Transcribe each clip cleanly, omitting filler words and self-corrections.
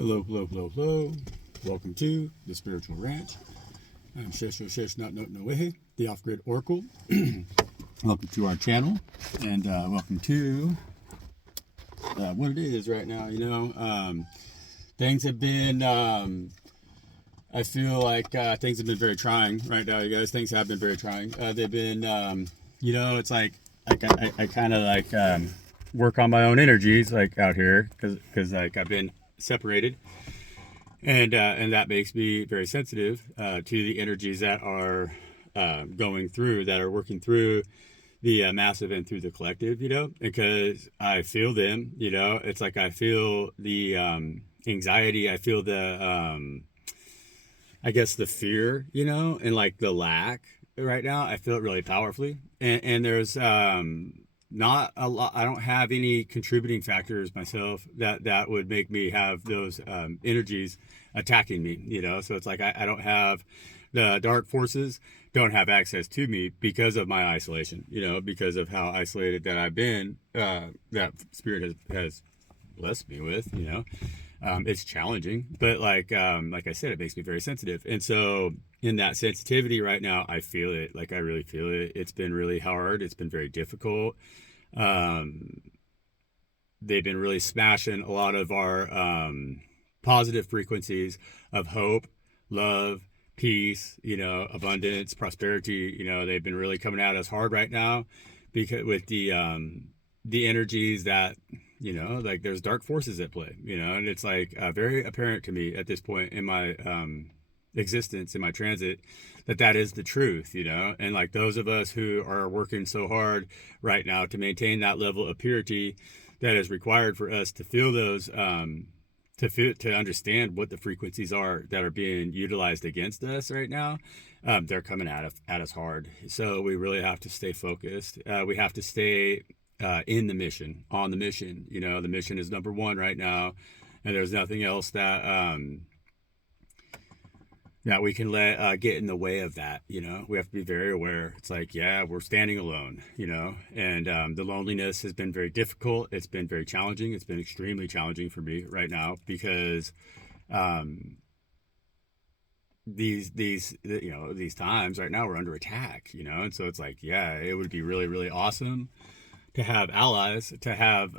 Hello, hello, hello, hello. Welcome to the Spiritual Ranch. I'm Shesh Not No No Way, the Off-Grid Oracle. Welcome to our channel, and welcome to what it is right now. Things have been. I feel like things have been very trying right now, you guys. Things have been very trying. They've been. It's like I kind of like work on my own energies like out here because like I've been separated. And that makes me very sensitive to the energies that are going through, that are working through the massive and through the collective, because I feel them, it's like I feel the anxiety, I feel the, I guess the fear, and like the lack right now. I feel it really powerfully. And there's not a lot, I don't have any contributing factors myself that would make me have those energies attacking me, so it's like I don't have the dark forces don't have access to me because of my isolation, because of how isolated that I've been, that spirit has blessed me with, it's challenging, but like I said, it makes me very sensitive. And so in that sensitivity right now, I feel it, like I really feel it. It's been really hard. It's been very difficult. They've been really smashing a lot of our positive frequencies of hope, love, peace, abundance, prosperity. They've been really coming at us hard right now because with the energies that, like there's dark forces at play, and it's like very apparent to me at this point in my existence, in my transit, that is the truth, and like those of us who are working so hard right now to maintain that level of purity that is required for us to feel those, to understand what the frequencies are that are being utilized against us right now. They're coming at us hard. So we really have to stay focused. We have to stay in the mission, on the mission. The mission is number one right now, and there's nothing else that we can let get in the way of that. We have to be very aware. It's like, yeah, we're standing alone, and the loneliness has been very difficult. It's been very challenging. It's been extremely challenging for me right now because these times right now we're under attack, and so it's like, yeah, it would be really, really awesome to have allies, to have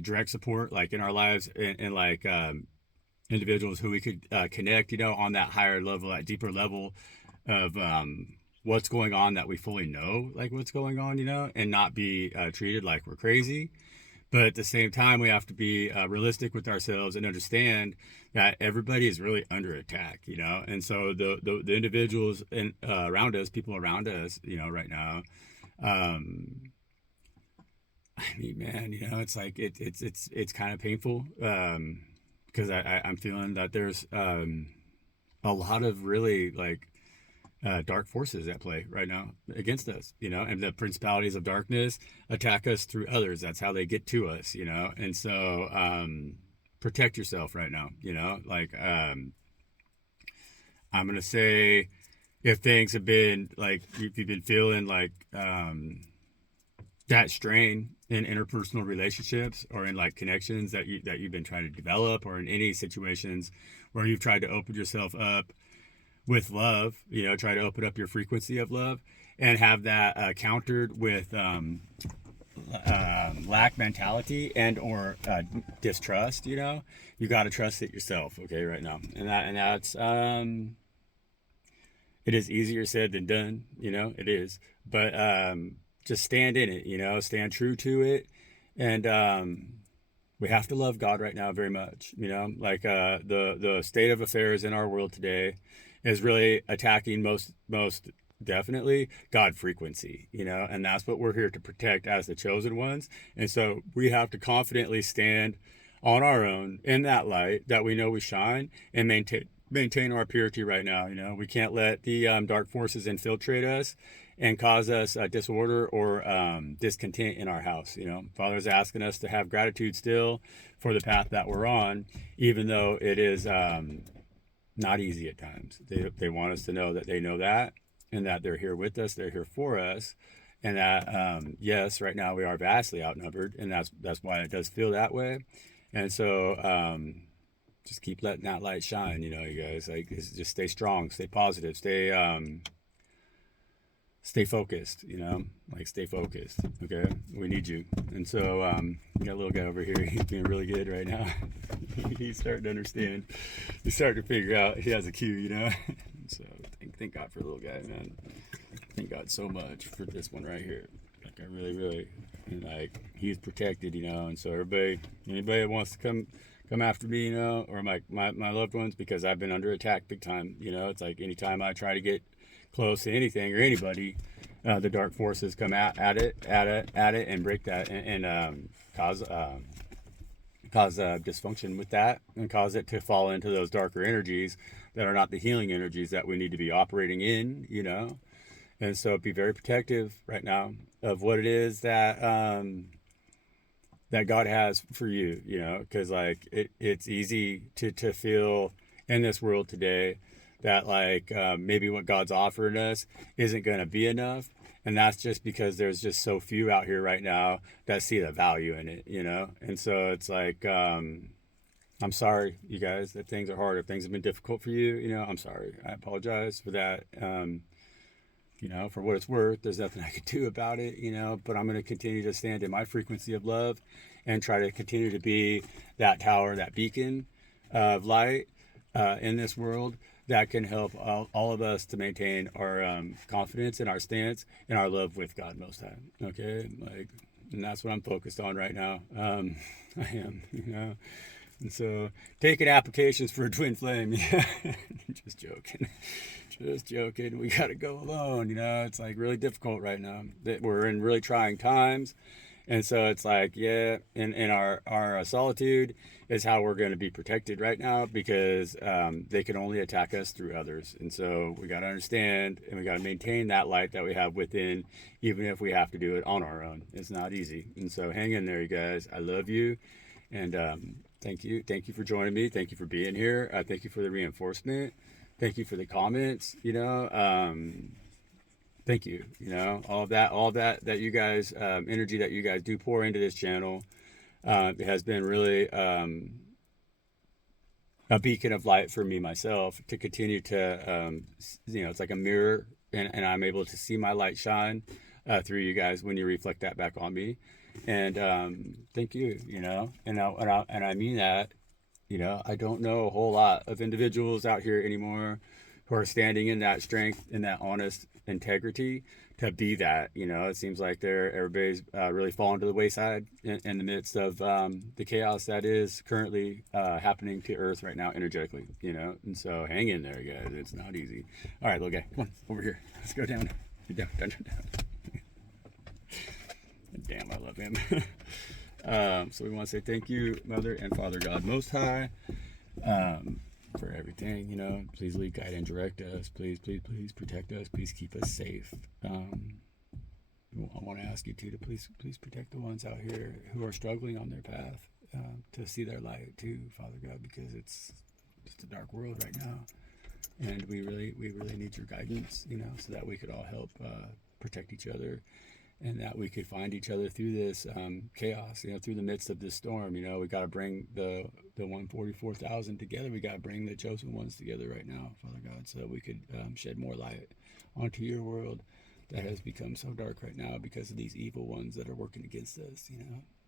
direct support like in our lives, and like individuals who we could connect, on that higher level, that deeper level of what's going on, that we fully know like what's going on, and not be treated like we're crazy. But at the same time, we have to be realistic with ourselves and understand that everybody is really under attack, and so the individuals around us, people around us, right now, I mean, man, it's like it's kind of painful, because I'm feeling that there's a lot of really like dark forces at play right now against us, and the principalities of darkness attack us through others. That's how they get to us, and so protect yourself right now, like I'm gonna say, if things have been like, if you've been feeling like that strain in interpersonal relationships, or in like connections that you've been trying to develop, or in any situations where you've tried to open yourself up with love, try to open up your frequency of love, and have that countered with lack mentality and or distrust, you got to trust it yourself, okay, right now. And that's it is easier said than done, it is, but just stand in it, stand true to it. And we have to love God right now very much, like the state of affairs in our world today is really attacking most definitely God frequency, and that's what we're here to protect as the chosen ones. And so we have to confidently stand on our own in that light that we know we shine, and maintain our purity right now. We can't let the dark forces infiltrate us and cause us disorder or discontent in our house. Father's asking us to have gratitude still for the path that we're on, even though it is not easy at times. They want us to know that they know that, and that they're here with us, they're here for us, and that yes, right now we are vastly outnumbered, and that's why it does feel that way. And so just keep letting that light shine, you guys. Like, just stay strong, stay positive, stay focused, like stay focused. Okay, we need you. And so got a little guy over here. He's being really good right now. He's starting to understand. He's starting to figure out he has a cue. So thank God for the little guy, man. Thank God so much for this one right here. Like, I really, and like, he's protected, and so anybody that wants to come after me, or my loved ones, because I've been under attack big time. It's like anytime I try to get close to anything or anybody, the dark forces come at it and break that and cause dysfunction with that, and cause it to fall into those darker energies that are not the healing energies that we need to be operating in. And so be very protective right now of what it is that that God has for you, because like it's easy to feel in this world today that like maybe what God's offering us isn't going to be enough. And that's just because there's just so few out here right now that see the value in it, And so it's like, I'm sorry, you guys, that things are hard. If things have been difficult for you, I'm sorry. I apologize for that. For what it's worth, there's nothing I can do about it, but I'm going to continue to stand in my frequency of love and try to continue to be that tower, that beacon of light in this world that can help all of us to maintain our confidence and our stance and our love with God Most High. Okay, and that's what I'm focused on right now. I am, And so taking applications for a twin flame, just joking. Just joking. We got to go alone. It's like really difficult right now. That we're in really trying times. And so it's like, in our solitude is how we're going to be protected right now, because they can only attack us through others. And so we got to understand, and we got to maintain that light that we have within, even if we have to do it on our own. It's not easy. And so hang in there, you guys. I love you. And thank you. Thank you for joining me. Thank you for being here. Thank you for the reinforcement. Thank you for the comments, thank you, all that you guys, energy that you guys do pour into this channel, it has been really a beacon of light for me myself to continue to, it's like a mirror, and I'm able to see my light shine through you guys when you reflect that back on me. And thank you, and I mean that. I don't know a whole lot of individuals out here anymore who are standing in that strength, in that honest integrity to be that. It seems like everybody's really fallen to the wayside in the midst of the chaos that is currently happening to Earth right now energetically, And so hang in there, guys. It's not easy. All right, little guy, come on, over here. Let's go down. Down. Damn, I love him. So we want to say thank you, Mother and Father God Most High, for everything. Please lead, guide, and direct us. Please protect us. Please keep us safe. I want to ask you to please protect the ones out here who are struggling on their path to see their light too, Father God, because it's just a dark world right now, and we really need your guidance, so that we could all help protect each other. And that we could find each other through this chaos, through the midst of this storm. We got to bring the 144,000 together. We got to bring the chosen ones together right now, Father God, so that we could shed more light onto your world that has become so dark right now because of these evil ones that are working against us,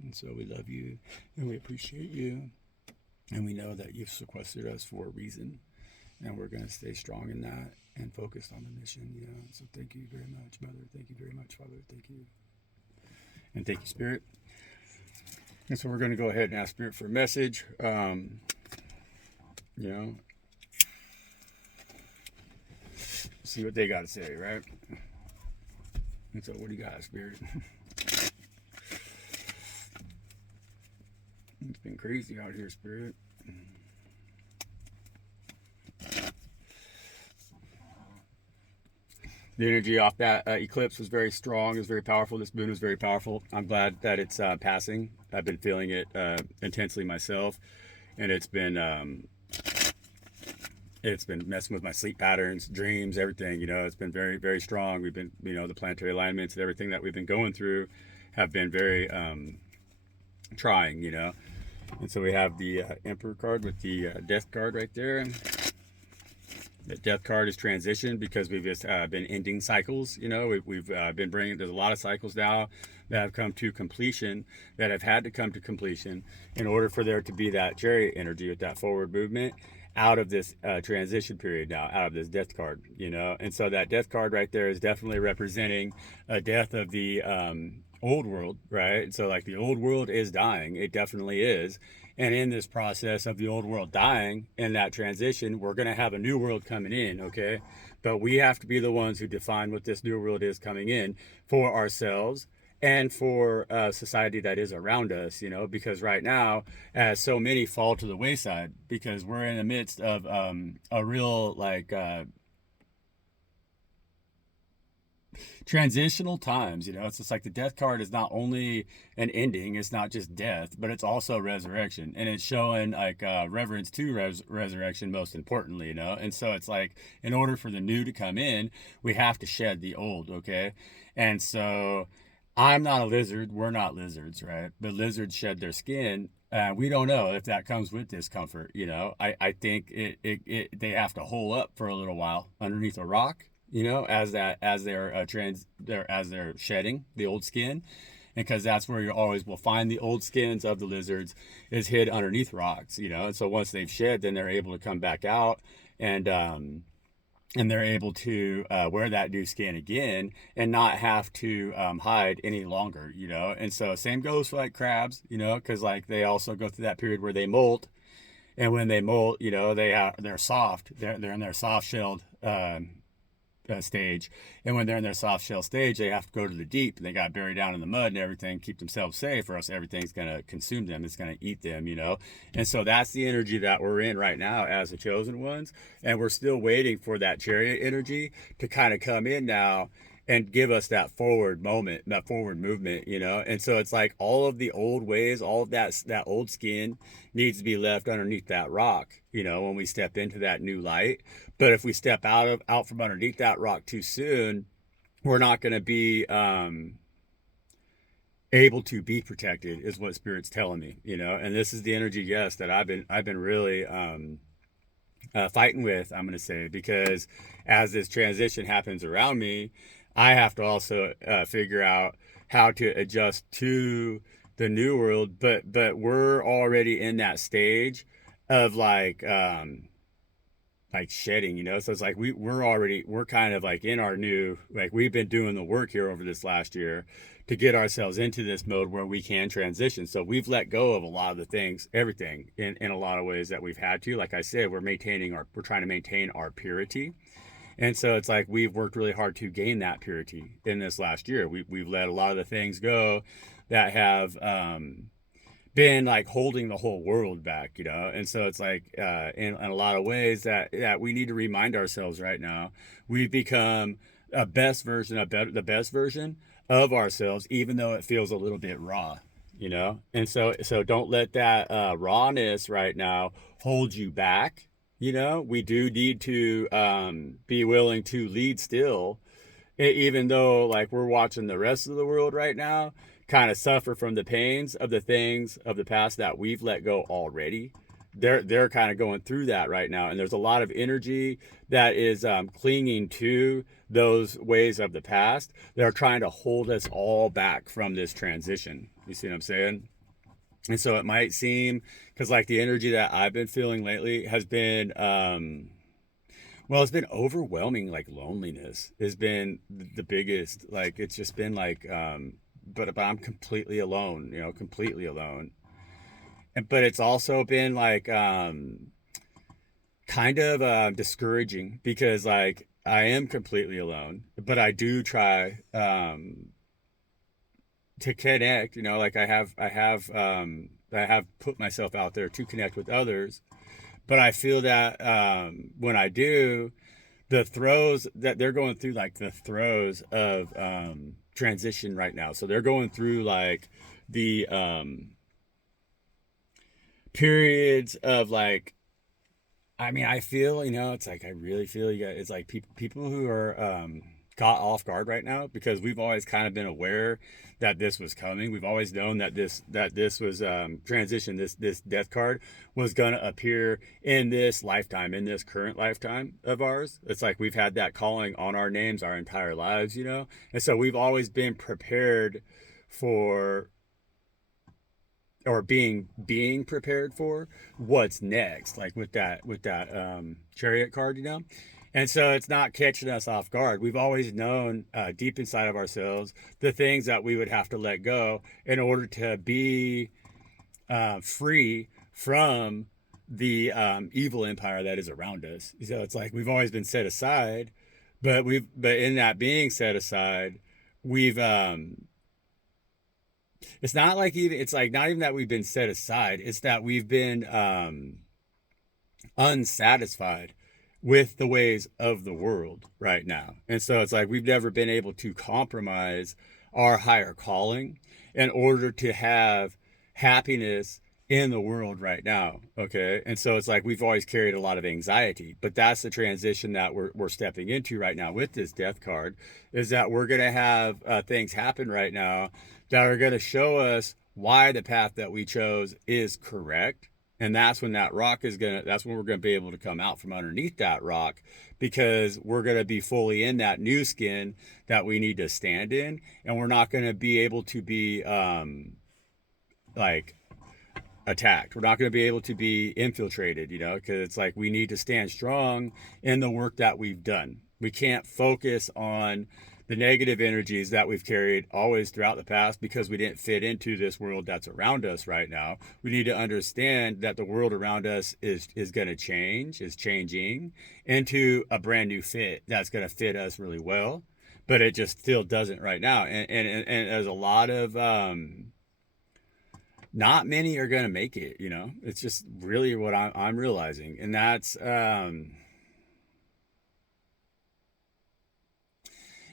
And so we love you, and we appreciate you, and we know that you've sequestered us for a reason, and we're going to stay strong in that and focused on the mission, So thank you very much, Mother. Thank you very much, Father. Thank you. And thank you, Spirit. And so we're going to go ahead and ask Spirit for a message. See what they got to say, right? And so what do you got, Spirit? It's been crazy out here, Spirit. The energy off that eclipse was very strong. It was very powerful. This moon was very powerful. I'm glad that it's passing. I've been feeling it intensely myself, and it's been messing with my sleep patterns, dreams, everything. It's been very, very strong. We've been, the planetary alignments and everything that we've been going through have been very trying. And so we have the Emperor card with the Death card right there. The Death card is transition because we've just been ending cycles. You know, we've been bringing, there's a lot of cycles now that have come to completion, that have had to come to completion in order for there to be that chariot energy with that forward movement out of this transition period now, out of this death card, you know. And so that death card right there is definitely representing a death of the old world, right? So like the old world is dying, it definitely is. And in this process of the old world dying and that transition, we're going to have a new world coming in, okay? But we have to be the ones who define what this new world is coming in for ourselves and for society that is around us, you know, because right now, as so many fall to the wayside, because we're in the midst of a real like transitional times. You know, it's just like the death card is not only an ending, it's not just death, but it's also resurrection, and it's showing like reverence to resurrection, most importantly, you know. And so it's like, in order for the new to come in, we have to shed the old, okay? And so I'm not a lizard, we're not lizards, right? But lizards shed their skin. We don't know if that comes with discomfort, you know. I think they have to hole up for a little while underneath a rock, you know, as they're shedding the old skin, because that's where you always will find the old skins of the lizards is hid underneath rocks, you know. And so once they've shed, then they're able to come back out, and they're able to wear that new skin again and not have to hide any longer, you know. And so same goes for like crabs, you know, because like they also go through that period where they molt, and when they molt, you know, they're soft, they're in their soft shelled stage. And when they're in their soft shell stage, they have to go to the deep, and they got buried down in the mud and everything, keep themselves safe, or else everything's going to consume them. It's going to eat them, you know. And so that's the energy that we're in right now as the chosen ones. And we're still waiting for that chariot energy to kind of come in now and give us that forward moment, that forward movement, you know. And so it's like all of the old ways, all of that old skin needs to be left underneath that rock, you know, when we step into that new light. But if we step out from underneath that rock too soon, we're not going to be able to be protected, is what Spirit's telling me, you know. And this is the energy, yes, that I've been really fighting with, I'm going to say, because as this transition happens around me, I have to also figure out how to adjust to the new world. But we're already in that stage of like shedding, you know. So it's like we're kind of like in our new, like we've been doing the work here over this last year to get ourselves into this mode where we can transition. So we've let go of a lot of the things, everything in a lot of ways that we've had to. Like I said, we're trying to maintain our purity. And so it's like we've worked really hard to gain that purity in this last year. We've let a lot of the things go that have been like holding the whole world back, you know. And so it's like in a lot of ways that we need to remind ourselves right now, we've become a best version, the best version of ourselves, even though it feels a little bit raw, you know. And so don't let that rawness right now hold you back, you know. We do need to be willing to lead still, even though like we're watching the rest of the world right now kind of suffer from the pains of the things of the past that we've let go already. They're kind of going through that right now, and there's a lot of energy that is clinging to those ways of the past. They're trying to hold us all back from this transition. You see what I'm saying? And so it might seem, because like the energy that I've been feeling lately has been well, it's been overwhelming. Like loneliness has been the biggest. Like it's just been like but I'm completely alone, you know, completely alone. And but it's also been like kind of discouraging, because like I am completely alone, but I do try to connect, you know. Like I have put myself out there to connect with others, but I feel that when I do, the throes that they're going through, like the throes of transition right now. So they're going through like the periods of like, I mean, I feel, you know, it's like I really feel you guys, it's like people who are caught off guard right now, because we've always kind of been aware that this was coming. We've always known that this was transition, this death card was going to appear in this lifetime, in this current lifetime of ours. It's like we've had that calling on our names our entire lives, and so we've always been prepared for, or being prepared for what's next, like with that chariot card, and so it's not catching us off guard. We've always known deep inside of ourselves the things that we would have to let go in order to be free from the evil empire that is around us. So it's like we've always been set aside, but in that being set aside, we've it's not like even it's like not even that we've been set aside. It's that we've been unsatisfied with the ways of the world right now. And so it's like we've never been able to compromise our higher calling in order to have happiness in the world right now. Okay. And so it's like we've always carried a lot of anxiety, but that's the transition that we're stepping into right now with this death card, is that we're going to have things happen right now that are going to show us why the path that we chose is correct. And that's when that's when we're going to be able to come out from underneath that rock, because we're going to be fully in that new skin that we need to stand in. And we're not going to be able to be like attacked. We're not going to be able to be infiltrated, because it's like we need to stand strong in the work that we've done. We can't focus on the negative energies that we've carried always throughout the past, because we didn't fit into this world that's around us right now. We need to understand that the world around us is going to change, is changing into a brand new fit that's going to fit us really well, but it just still doesn't right now. And there's a lot of not many are going to make it. It's just really what I'm realizing, and that's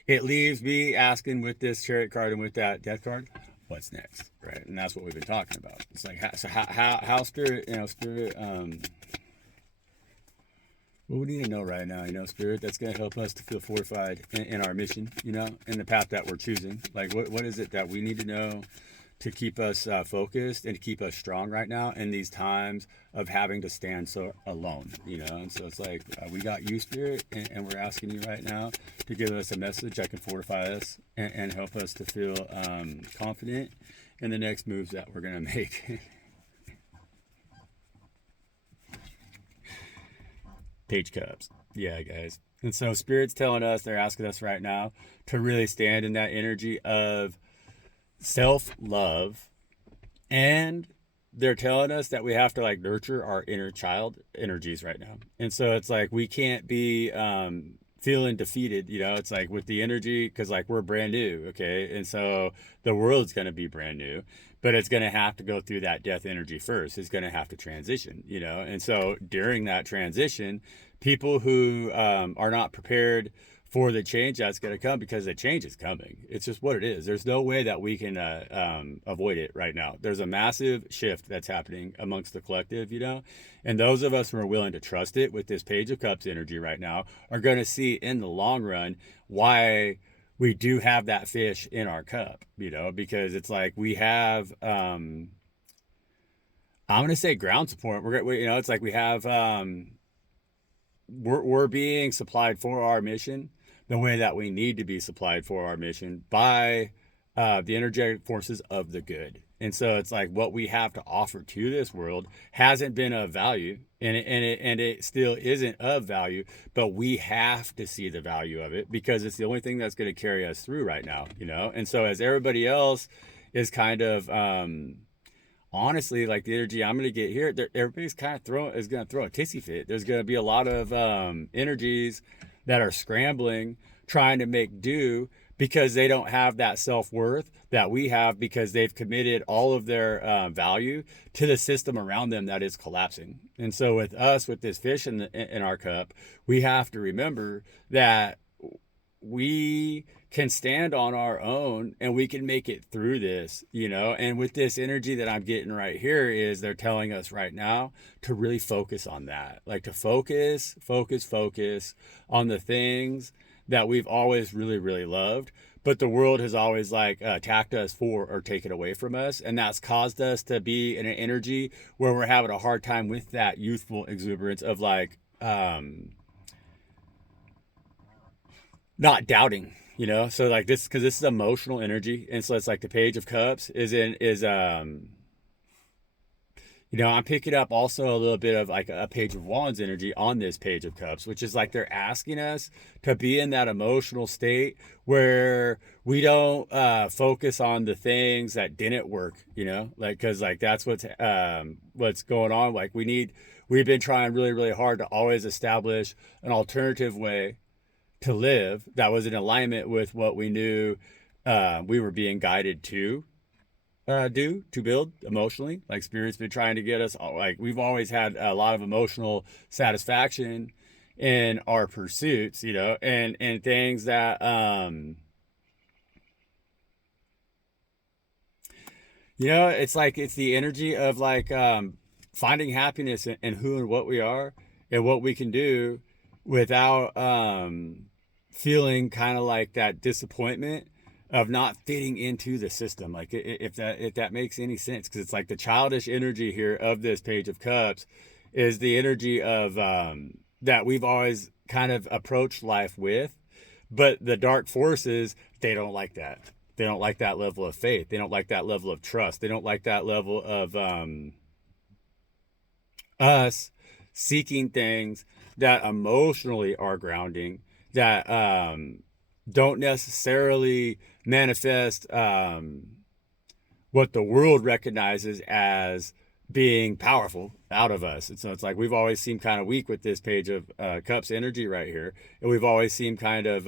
it leaves me asking, with this chariot card and with that death card, what's next, right? And that's what we've been talking about. It's like, how spirit, what we need to know right now, spirit, that's going to help us to feel fortified in our mission, in the path that we're choosing. Like, what is it that we need to know to keep us focused and to keep us strong right now in these times of having to stand so alone, And so it's like, we got you, Spirit, and we're asking you right now to give us a message that can fortify us and help us to feel confident in the next moves that we're going to make. Page Cups. Yeah, guys. And so Spirit's telling us, they're asking us right now to really stand in that energy of self-love, and they're telling us that we have to like nurture our inner child energies right now. And so it's like we can't be feeling defeated, it's like with the energy, because like we're brand new, okay, and so the world's going to be brand new, but it's going to have to go through that death energy first. It's going to have to transition, and so during that transition, people who are not prepared for the change that's going to come, because the change is coming. It's just what it is. There's no way that we can avoid it right now. There's a massive shift that's happening amongst the collective, and those of us who are willing to trust it with this Page of Cups energy right now are going to see in the long run why we do have that fish in our cup, because it's like we have, I'm going to say ground support. It's like we have, we're being supplied for our mission the way that we need to be supplied for our mission by the energetic forces of the good. And so it's like what we have to offer to this world hasn't been of value, and it still isn't of value, but we have to see the value of it, because it's the only thing that's going to carry us through right now, And so as everybody else is kind of honestly, like the energy I'm going to get here, everybody's kind of is going to throw a tissy fit. There's going to be a lot of energies that are scrambling, trying to make do, because they don't have that self-worth that we have, because they've committed all of their value to the system around them that is collapsing. And so with us, with this fish in our cup, we have to remember that we can stand on our own and we can make it through this, and with this energy that I'm getting right here, is they're telling us right now to really focus on that, like to focus on the things that we've always really, really loved, but the world has always like attacked us for or taken away from us, and that's caused us to be in an energy where we're having a hard time with that youthful exuberance of like not doubting, you know. So like this, because this is emotional energy, and so it's like the Page of Cups is you know, I'm picking up also a little bit of like a Page of Wands energy on this Page of Cups, which is like they're asking us to be in that emotional state where we don't focus on the things that didn't work, you know, like, because like that's what's going on. Like we've been trying really, really hard to always establish an alternative way to live that was in alignment with what we knew we were being guided to do to build emotionally. Like spirit's been trying to get us, like we've always had a lot of emotional satisfaction in our pursuits, you know, and things that you know, it's like it's the energy of like finding happiness in who and what we are and what we can do without feeling kind of like that disappointment of not fitting into the system. Like if that makes any sense, because it's like the childish energy here of this Page of Cups is the energy of that we've always kind of approached life with, but the dark forces, they don't like that. They don't like that level of faith. They don't like that level of trust. They don't like that level of us seeking things that emotionally are grounding, that don't necessarily manifest what the world recognizes as being powerful out of us. And so it's like we've always seemed kind of weak with this Page of Cups energy right here. And we've always seemed kind of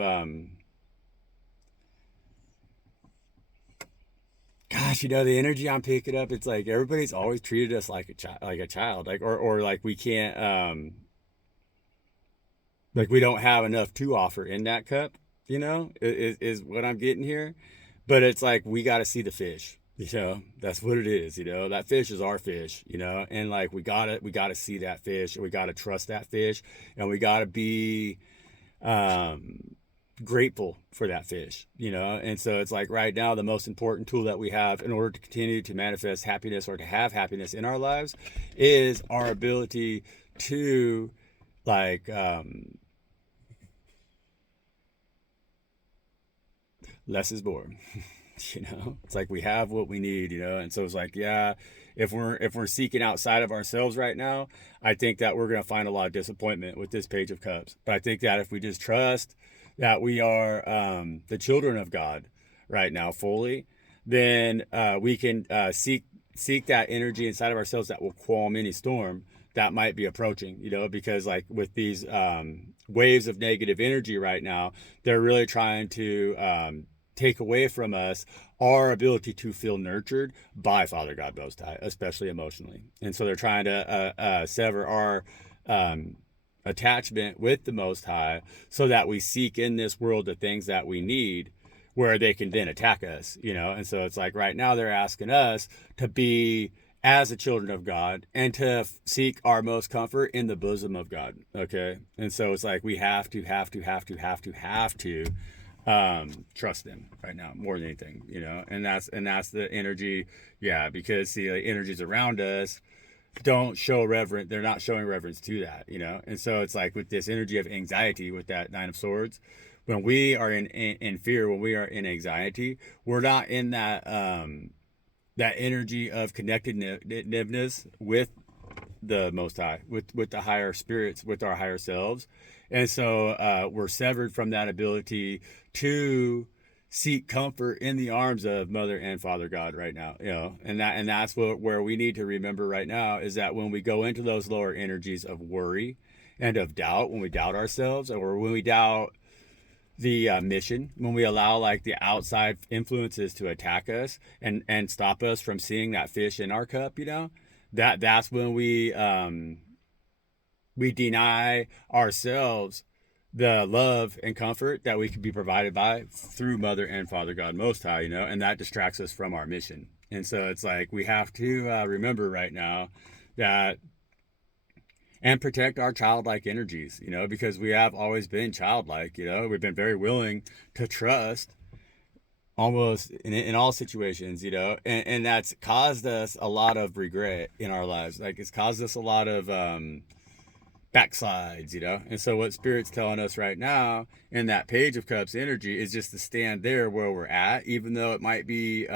gosh, you know, the energy I'm picking up, it's like everybody's always treated us like a child, like or like we can't like we don't have enough to offer in that cup, you know, is what I'm getting here. But it's like we got to see the fish, you know. That's what it is, you know. That fish is our fish, you know. And like we gotta see that fish, and we gotta trust that fish, and we gotta be grateful for that fish, you know. And so it's like right now the most important tool that we have in order to continue to manifest happiness or to have happiness in our lives is our ability to like less is more. You know, it's like we have what we need, you know. And so it's like, yeah, if we're seeking outside of ourselves right now, I think that we're going to find a lot of disappointment with this Page of Cups. But I think that if we just trust that we are the children of God right now fully, then we can seek that energy inside of ourselves that will calm any storm that might be approaching, you know. Because like with these waves of negative energy right now, they're really trying to take away from us our ability to feel nurtured by Father God Most High, especially emotionally. And so they're trying to sever our attachment with the Most High so that we seek in this world the things that we need where they can then attack us, you know. And so it's like right now they're asking us to be as the children of God and to seek our most comfort in the bosom of God. Okay. And so it's like we have to trust them right now more than anything, you know. And that's the energy. Yeah, because see, the energies around us don't show reverence. They're not showing reverence to that, you know. And so it's like with this energy of anxiety with that Nine of Swords, when we are in fear, when we are in anxiety, we're not in that that energy of connectedness with the Most High, with the higher spirits, with our higher selves. And so we're severed from that ability to seek comfort in the arms of Mother and Father God right now, you know. And that's where we need to remember right now is that when we go into those lower energies of worry and of doubt, when we doubt ourselves, or when we doubt the mission, when we allow like the outside influences to attack us and stop us from seeing that fish in our cup, you know, that's when we deny ourselves the love and comfort that we could be provided by through Mother and Father God Most High, you know. And that distracts us from our mission. And so it's like we have to remember right now that and protect our childlike energies, you know, because we have always been childlike, you know, we've been very willing to trust almost in all situations, you know, and that's caused us a lot of regret in our lives. Like it's caused us a lot of backslides, you know. And so what Spirit's telling us right now in that Page of Cups energy is just to stand there where we're at, even though it might be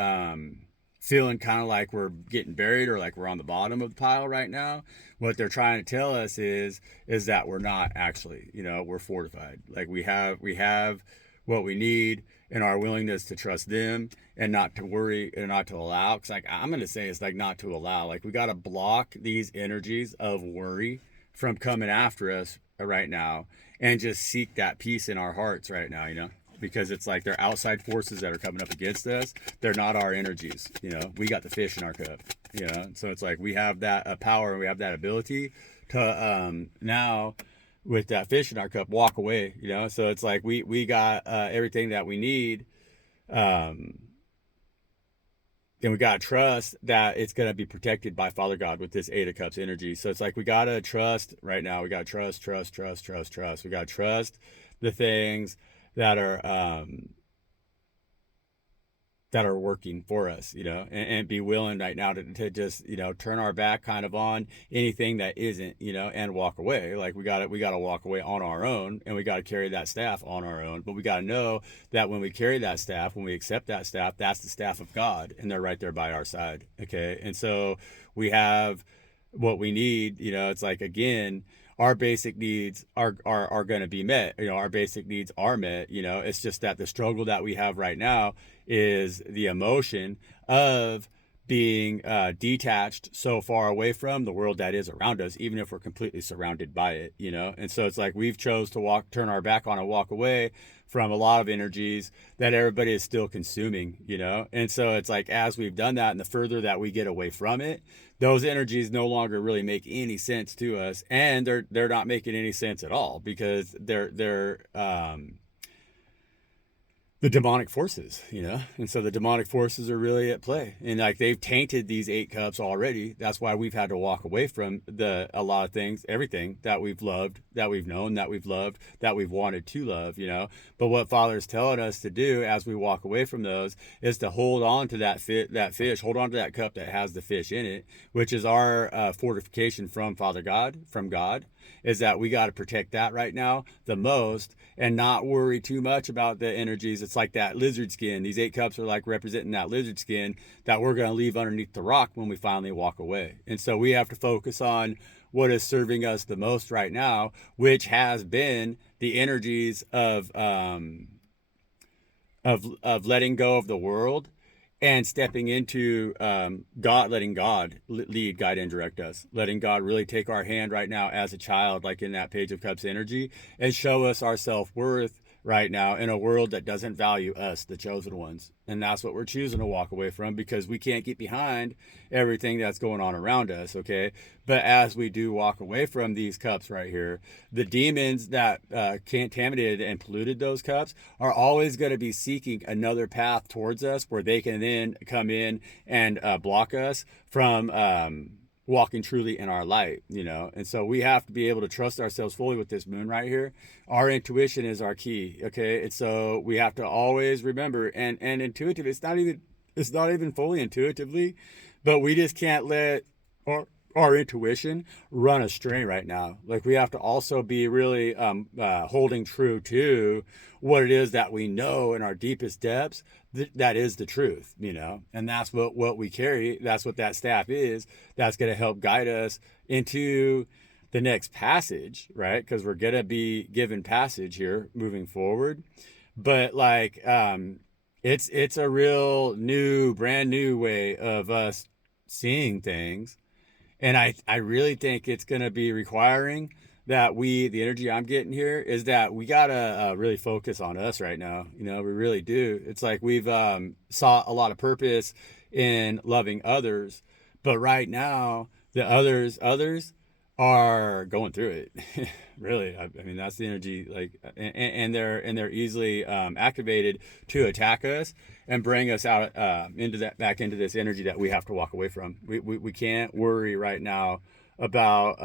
feeling kind of like we're getting buried or like we're on the bottom of the pile right now. What they're trying to tell us is that we're not actually, you know, we're fortified. Like we have what we need, and our willingness to trust them and not to worry and not to allow. Because like I'm gonna say it's like not to allow. Like we got to block these energies of worry from coming after us right now, and just seek that peace in our hearts right now, you know, because it's like they're outside forces that are coming up against us. They're not our energies, you know. We got the fish in our cup, you know. So it's like we have that power and we have that ability to now with that fish in our cup walk away, you know. So it's like we got everything that we need, and we got to trust that it's going to be protected by Father God with this Eight of Cups energy. So it's like we got to trust right now. We got to trust. We got to trust the things that are working for us, you know, and be willing right now to just, you know, turn our back kind of on anything that isn't, you know, and walk away. Like we got to walk away on our own, and we got to carry that staff on our own. But we got to know that when we carry that staff, when we accept that staff, that's the staff of God, and they're right there by our side. Okay. And so we have what we need, you know. It's like, again, our basic needs are going to be met, you know. Our basic needs are met, you know. It's just that the struggle that we have right now is the emotion of being detached so far away from the world that is around us, even if we're completely surrounded by it, you know. And so it's like we've chose to turn our back on and walk away from a lot of energies that everybody is still consuming, you know. And so it's like, as we've done that, and the further that we get away from it, those energies no longer really make any sense to us, and they're not making any sense at all, because they're the demonic forces, you know. And so the demonic forces are really at play, and like they've tainted these Eight Cups already. That's why we've had to walk away from a lot of things, everything that we've loved, that we've known, that we've loved, that we've wanted to love, you know. But what Father's telling us to do as we walk away from those is to hold on to that fish, hold on to that cup that has the fish in it, which is our fortification from Father God, from God. Is that we got to protect that right now the most, and not worry too much about the energies. It's like that lizard skin. These Eight Cups are like representing that lizard skin that we're going to leave underneath the rock when we finally walk away. And so we have to focus on what is serving us the most right now, which has been the energies of letting go of the world and stepping into God, letting God lead, guide, and direct us. Letting God really take our hand right now as a child, like in that Page of Cups energy, and show us our self-worth right now in a world that doesn't value us, the chosen ones. And that's what we're choosing to walk away from, because we can't get behind everything that's going on around us, okay? But as we do walk away from these cups right here, the demons that contaminated and polluted those cups are always going to be seeking another path towards us, where they can then come in and block us from walking truly in our light, you know. And so we have to be able to trust ourselves fully with this moon right here. Our intuition is our key, okay? And so we have to always remember, and intuitive, it's not even fully intuitively, but we just can't let our intuition run astray right now. Like we have to also be really holding true to what it is that we know in our deepest depths, that is the truth, you know. And that's what we carry. That's what that staff is. That's going to help guide us into the next passage, right? Because we're going to be given passage here moving forward. But like it's a real brand new way of us seeing things. And I really think it's going to be requiring that the energy I'm getting here is that we got to really focus on us right now. You know, we really do. It's like we've saw a lot of purpose in loving others, but right now the others are going through it. Really. I mean, that's the energy, like, and they're easily activated to attack us and bring us out back into this energy that we have to walk away from. We can't worry right now about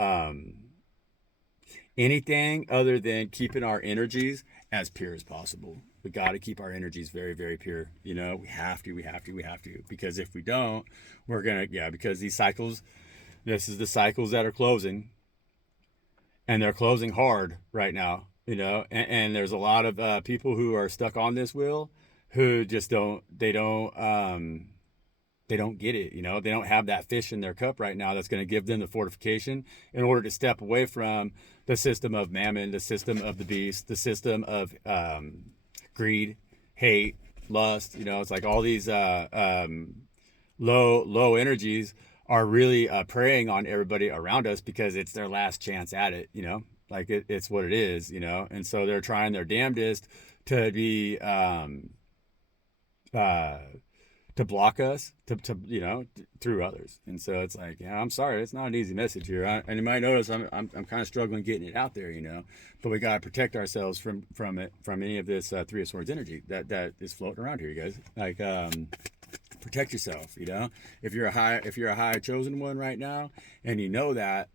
anything other than keeping our energies as pure as possible. We got to keep our energies very, very pure. You know, we have to, because if we don't, we're going to, because these cycles, this is the cycles that are closing, and they're closing hard right now, you know, and there's a lot of people who are stuck on this wheel who just they don't get it, you know. They don't have that fish in their cup right now that's going to give them the fortification in order to step away from the system of mammon, the system of the beast, the system of greed, hate, lust. You know, it's like all these low energies are really preying on everybody around us because it's their last chance at it, you know. Like it's what it is, you know. And so they're trying their damnedest to be to block us to you know, through others. And so it's like, yeah, I'm sorry, it's not an easy message here. And you might notice I'm kind of struggling getting it out there, you know. But we got to protect ourselves from any of this Three of Swords energy that is floating around here, you guys. Like protect yourself, you know. If you're a high chosen one right now, and you know that,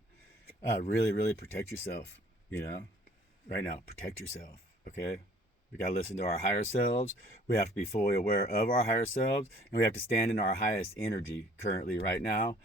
really protect yourself, you know. Right now, protect yourself, okay? We got to listen to our higher selves. We have to be fully aware of our higher selves, and we have to stand in our highest energy currently right now,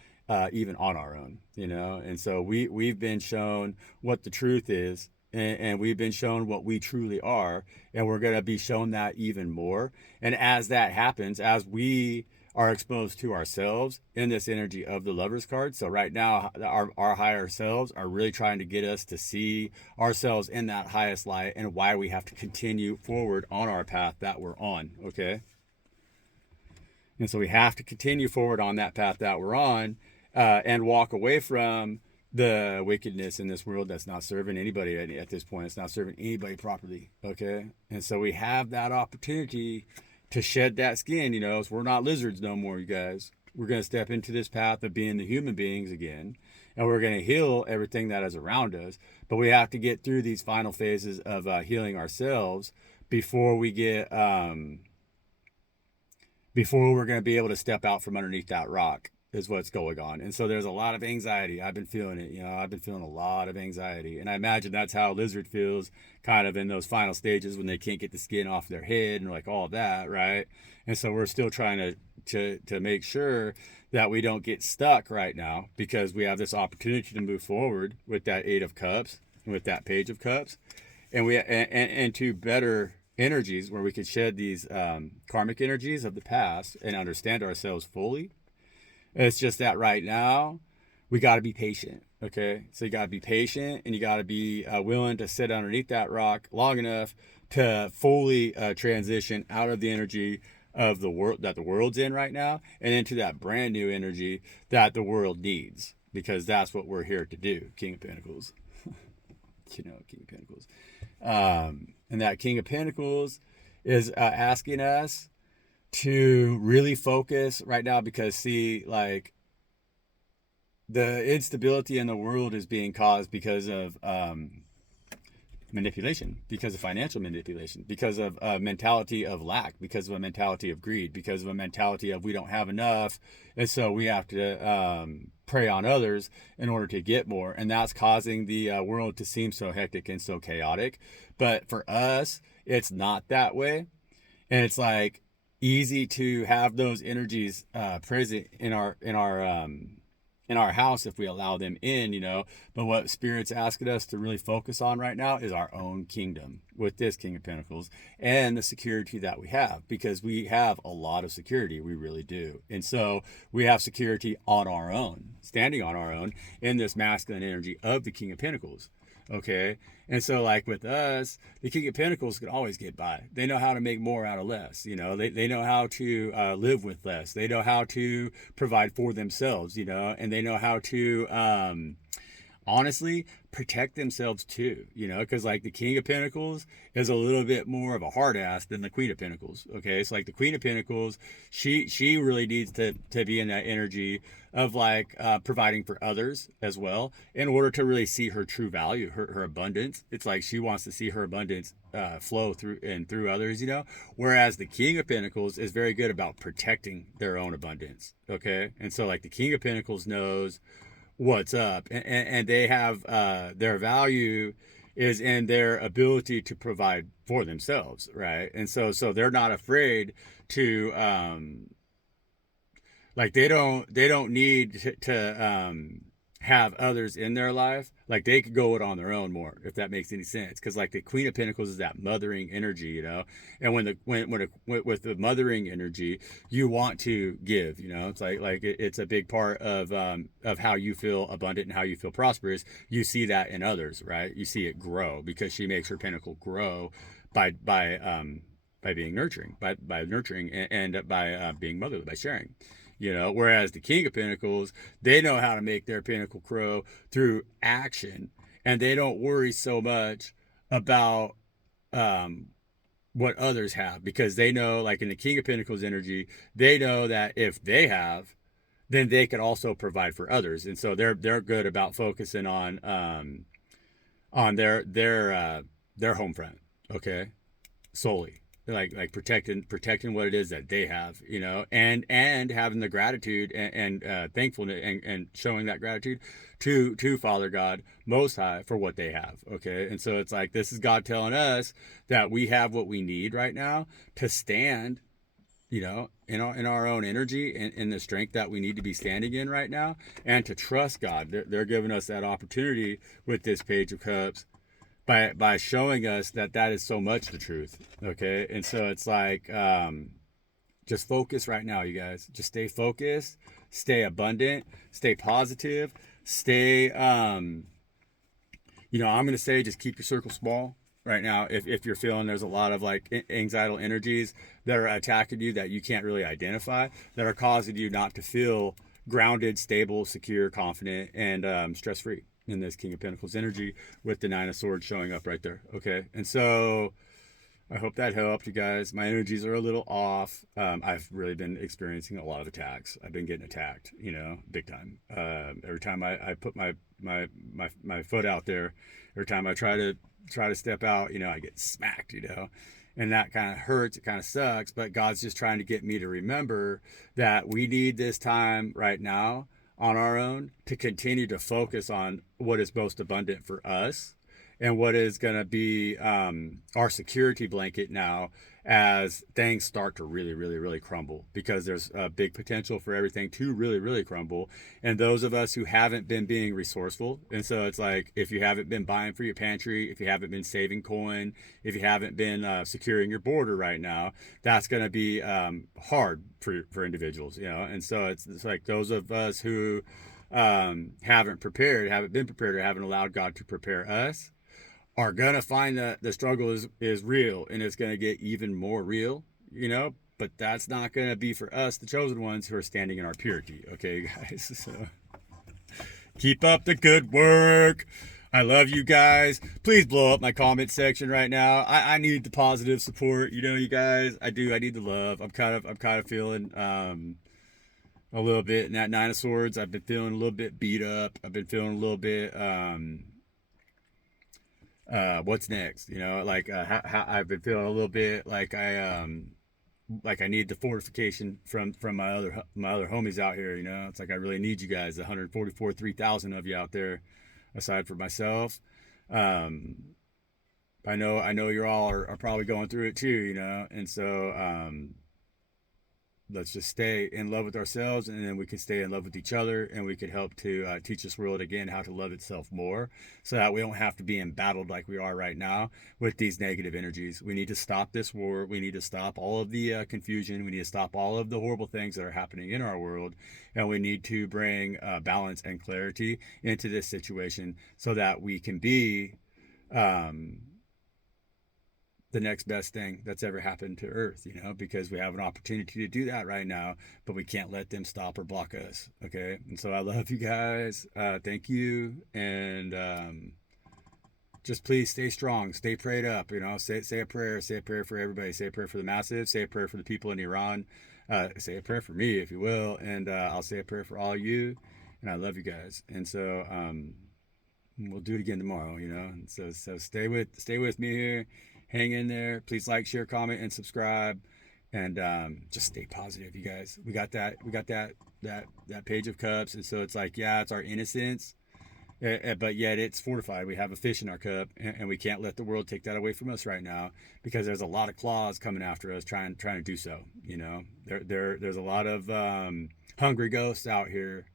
even on our own, you know. And so we've been shown what the truth is, and we've been shown what we truly are, and we're going to be shown that even more. And as that happens, as we are exposed to ourselves in this energy of the Lovers card. So right now, our higher selves are really trying to get us to see ourselves in that highest light and why we have to continue forward on our path that we're on, okay? And so we have to continue forward on that path that we're on, and walk away from the wickedness in this world that's not serving anybody at this point. It's not serving anybody properly, okay? And so we have that opportunity to shed that skin, you know. So we're not lizards no more, you guys. We're going to step into this path of being the human beings again, and we're going to heal everything that is around us. But we have to get through these final phases of healing ourselves before we get before we're going to be able to step out from underneath that rock, is what's going on. And so there's a lot of anxiety. I've been feeling it, you know. I've been feeling a lot of anxiety, and I imagine that's how a lizard feels kind of in those final stages when they can't get the skin off their head and like all that, right? And so we're still trying to make sure that we don't get stuck right now, because we have this opportunity to move forward with that Eight of Cups and with that Page of Cups, and to better energies where we could shed these karmic energies of the past and understand ourselves fully. It's just that right now, we got to be patient, okay? So you got to be patient, and you got to be willing to sit underneath that rock long enough to fully transition out of the energy of the world that the world's in right now, and into that brand new energy that the world needs, because that's what we're here to do. King of Pentacles, you know, King of Pentacles, and that King of Pentacles is asking us to really focus right now, because see, like, the instability in the world is being caused because of manipulation, because of financial manipulation, because of a mentality of lack, because of a mentality of greed, because of a mentality of we don't have enough, and so we have to prey on others in order to get more. And that's causing the world to seem so hectic and so chaotic. But for us, it's not that way. And it's like easy to have those energies present in our house if we allow them in, you know. But what Spirit's asking us to really focus on right now is our own kingdom with this King of Pentacles, and the security that we have, because we have a lot of security. We really do. And so we have security on our own, standing on our own in this masculine energy of the King of Pentacles. Okay. And so like with us, the King of Pentacles can always get by. They know how to make more out of less, you know. They know how to live with less. They know how to provide for themselves, you know, and they know how to honestly protect themselves too, you know, because like the King of Pentacles is a little bit more of a hard ass than the Queen of Pentacles. Okay, so like the Queen of Pentacles, she really needs to be in that energy of like providing for others as well, in order to really see her true value, her abundance. It's like she wants to see her abundance flow through others, you know. Whereas the King of Pentacles is very good about protecting their own abundance. Okay, and so like the King of Pentacles knows what's up, and they have their value is in their ability to provide for themselves, right? And so they're not afraid to like they don't need to have others in their life. Like they could go it on their own more, if that makes any sense. Because like the Queen of Pentacles is that mothering energy, and with the mothering energy, you want to give, it's it's a big part of how you feel abundant and how you feel prosperous. You see that in others, right? You see it grow because she makes her pentacle grow by being nurturing, by nurturing, and by being motherly, by sharing. Whereas the King of Pentacles, they know how to make their pinnacle grow through action, and they don't worry so much about um, what others have, because they know, like in the King of Pentacles energy, they know that if they have, then they can also provide for others, and so they're good about focusing on their home front, okay, solely, like protecting what it is that they have, and having the gratitude and thankfulness, and showing that gratitude to Father God Most High for what they have. Okay, and so it's like, this is God telling us that we have what we need right now to stand, in our own energy, and in the strength that we need to be standing in right now, and to trust God. They're giving us that opportunity with this Page of Cups, by showing us that is so much the truth. Okay, and so it's like, just focus right now, you guys. Just stay focused, stay abundant, stay positive, stay I'm gonna say, just keep your circle small right now. If you're feeling there's a lot of like anxietal energies that are attacking you, that you can't really identify, that are causing you not to feel grounded, stable, secure, confident, and stress-free in this King of Pentacles energy, with the Nine of Swords showing up right there. Okay, and so I hope that helped, you guys. My energies are a little off. I've really been experiencing a lot of attacks. I've been getting attacked, big time. Every time I put my foot out there, every time I try to step out, I get smacked, and that kind of hurts. It kind of sucks. But God's just trying to get me to remember that we need this time right now on our own to continue to focus on what is most abundant for us, and what is going to be our security blanket now, as things start to really, really, really crumble, because there's a big potential for everything to really, really crumble. And those of us who haven't been being resourceful, and so it's like, if you haven't been buying for your pantry, if you haven't been saving coin, if you haven't been securing your border right now, that's going to be hard for individuals, and so it's like, those of us who haven't been prepared, or haven't allowed God to prepare us, are gonna find that the struggle is real, and it's gonna get even more real, but that's not gonna be for us, the chosen ones, who are standing in our purity. Okay, guys, so keep up the good work. I love you guys. Please blow up my comment section right now. I need the positive support, you guys. I do. I need the love. I'm kind of feeling a little bit in that Nine of Swords. I've been feeling a little bit beat up. I've been feeling a little bit what's next, I've been feeling a little bit like I need the fortification from my other homies out here. It's like, I really need you guys, the 144 3,000 of you out there, aside from myself. I know you're all are probably going through it too, and so let's just stay in love with ourselves, and then we can stay in love with each other, and we can help to teach this world again how to love itself more, so that we don't have to be embattled like we are right now with these negative energies. We need to stop this war. We need to stop all of the confusion. We need to stop all of the horrible things that are happening in our world, and we need to bring balance and clarity into this situation, so that we can be the next best thing that's ever happened to Earth, because we have an opportunity to do that right now, but we can't let them stop or block us. Okay, and so I love you guys. Thank you, and just please stay strong, stay prayed up. Say a prayer for everybody. Say a prayer for the masses. Say a prayer for the people in Iran. Say a prayer for me, if you will, and I'll say a prayer for all you. And I love you guys, and so we'll do it again tomorrow. And so stay with me here. Hang in there. Please like, share, comment, and subscribe, and just stay positive, you guys. We got that that page of cups. And so it's like, yeah, it's our innocence, but yet it's fortified. We have a fish in our cup, and we can't let the world take that away from us right now, because there's a lot of claws coming after us trying to do so. You know, there's a lot of hungry ghosts out here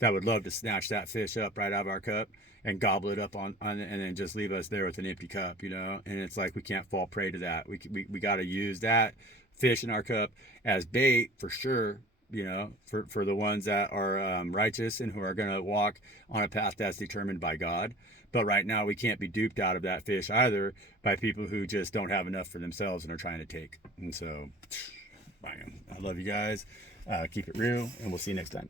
that would love to snatch that fish up right out of our cup and gobble it up on and then just leave us there with an empty cup, you know. And it's like, we can't fall prey to that. We got to use that fish in our cup as bait for sure, you know, for the ones that are righteous and who are going to walk on a path that's determined by God. But right now, we can't be duped out of that fish either by people who just don't have enough for themselves and are trying to take. And so, bang. I love you guys. Keep it real, and we'll see you next time.